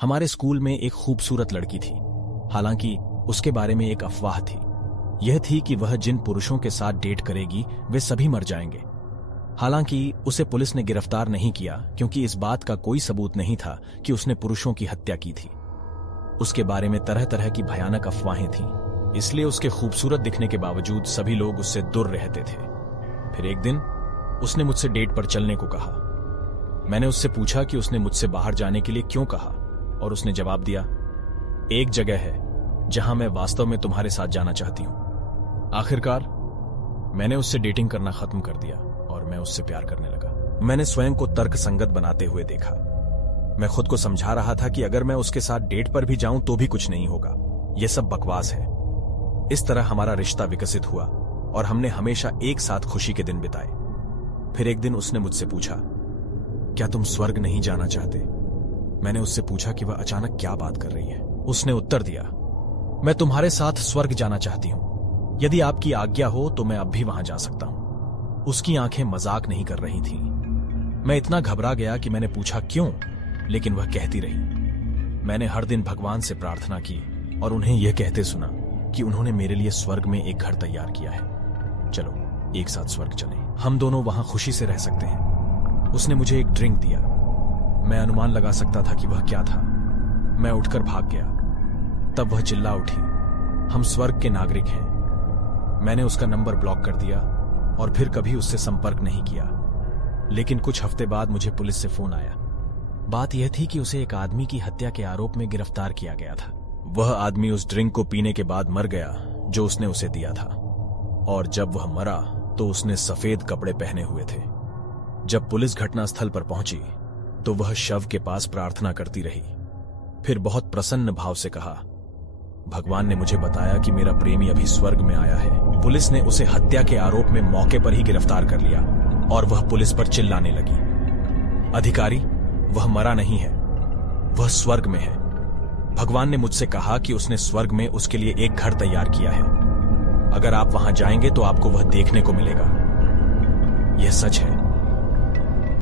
हमारे स्कूल में एक खूबसूरत लड़की थी। हालांकि उसके बारे में एक अफवाह थी। यह थी कि वह जिन पुरुषों के साथ डेट करेगी वे सभी मर जाएंगे। हालांकि उसे पुलिस ने गिरफ्तार नहीं किया क्योंकि इस बात का कोई सबूत नहीं था कि उसने पुरुषों की हत्या की थी। उसके बारे में तरह तरह की भयानक अफवाहें थीं, इसलिए उसके खूबसूरत दिखने के बावजूद सभी लोग उससे दूर रहते थे। फिर एक दिन उसने मुझसे डेट पर चलने को कहा। मैंने उससे पूछा कि उसने मुझसे बाहर जाने के लिए क्यों कहा, और उसने जवाब दिया, एक जगह है जहां मैं वास्तव में तुम्हारे साथ जाना चाहती हूं। आखिरकार मैंने उससे डेटिंग करना खत्म कर दिया और मैं उससे प्यार करने लगा। मैंने स्वयं को तर्कसंगत बनाते हुए देखा। मैं खुद को समझा रहा था कि अगर मैं उसके साथ डेट पर भी जाऊं तो भी कुछ नहीं होगा, यह सब बकवास है। इस तरह हमारा रिश्ता विकसित हुआ और हमने हमेशा एक साथ खुशी के दिन बिताए। फिर एक दिन उसने मुझसे पूछा, क्या तुम स्वर्ग नहीं जाना चाहते? मैंने उससे पूछा कि वह अचानक क्या बात कर रही है। उसने उत्तर दिया, मैं तुम्हारे साथ स्वर्ग जाना चाहती हूं। यदि आपकी आज्ञा हो तो मैं अब भी वहां जा सकता हूं। उसकी आंखें मजाक नहीं कर रही थीं। मैं इतना घबरा गया कि मैंने पूछा क्यों, लेकिन वह कहती रही। मैंने हर दिन भगवान से प्रार्थना की और उन्हें यह कहते सुना कि उन्होंने मेरे लिए स्वर्ग में एक घर तैयार किया है। चलो एक साथ स्वर्ग चलें, हम दोनों वहां खुशी से रह सकते हैं। उसने मुझे एक ड्रिंक दिया। मैं अनुमान लगा सकता था कि वह क्या था। मैं उठकर भाग गया। तब वह चिल्ला उठी, हम स्वर्ग के नागरिक हैं। मैंने उसका नंबर ब्लॉक कर दिया और फिर कभी उससे संपर्क नहीं किया। लेकिन कुछ हफ्ते बाद मुझे पुलिस से फोन आया। बात यह थी कि उसे एक आदमी की हत्या के आरोप में गिरफ्तार किया गया था। वह आदमी उस ड्रिंक को पीने के बाद मर गया जो उसने उसे दिया था, और जब वह मरा तो उसने सफेद कपड़े पहने हुए थे। जब पुलिस घटनास्थल पर पहुंची तो वह शव के पास प्रार्थना करती रही। फिर बहुत प्रसन्न भाव से कहा, भगवान ने मुझे बताया कि मेरा प्रेमी अभी स्वर्ग में आया है। पुलिस ने उसे हत्या के आरोप में मौके पर ही गिरफ्तार कर लिया और वह पुलिस पर चिल्लाने लगी, अधिकारी, वह मरा नहीं है, वह स्वर्ग में है। भगवान ने मुझसे कहा कि उसने स्वर्ग में उसके लिए एक घर तैयार किया है। अगर आप वहां जाएंगे तो आपको वह देखने को मिलेगा। यह सच है।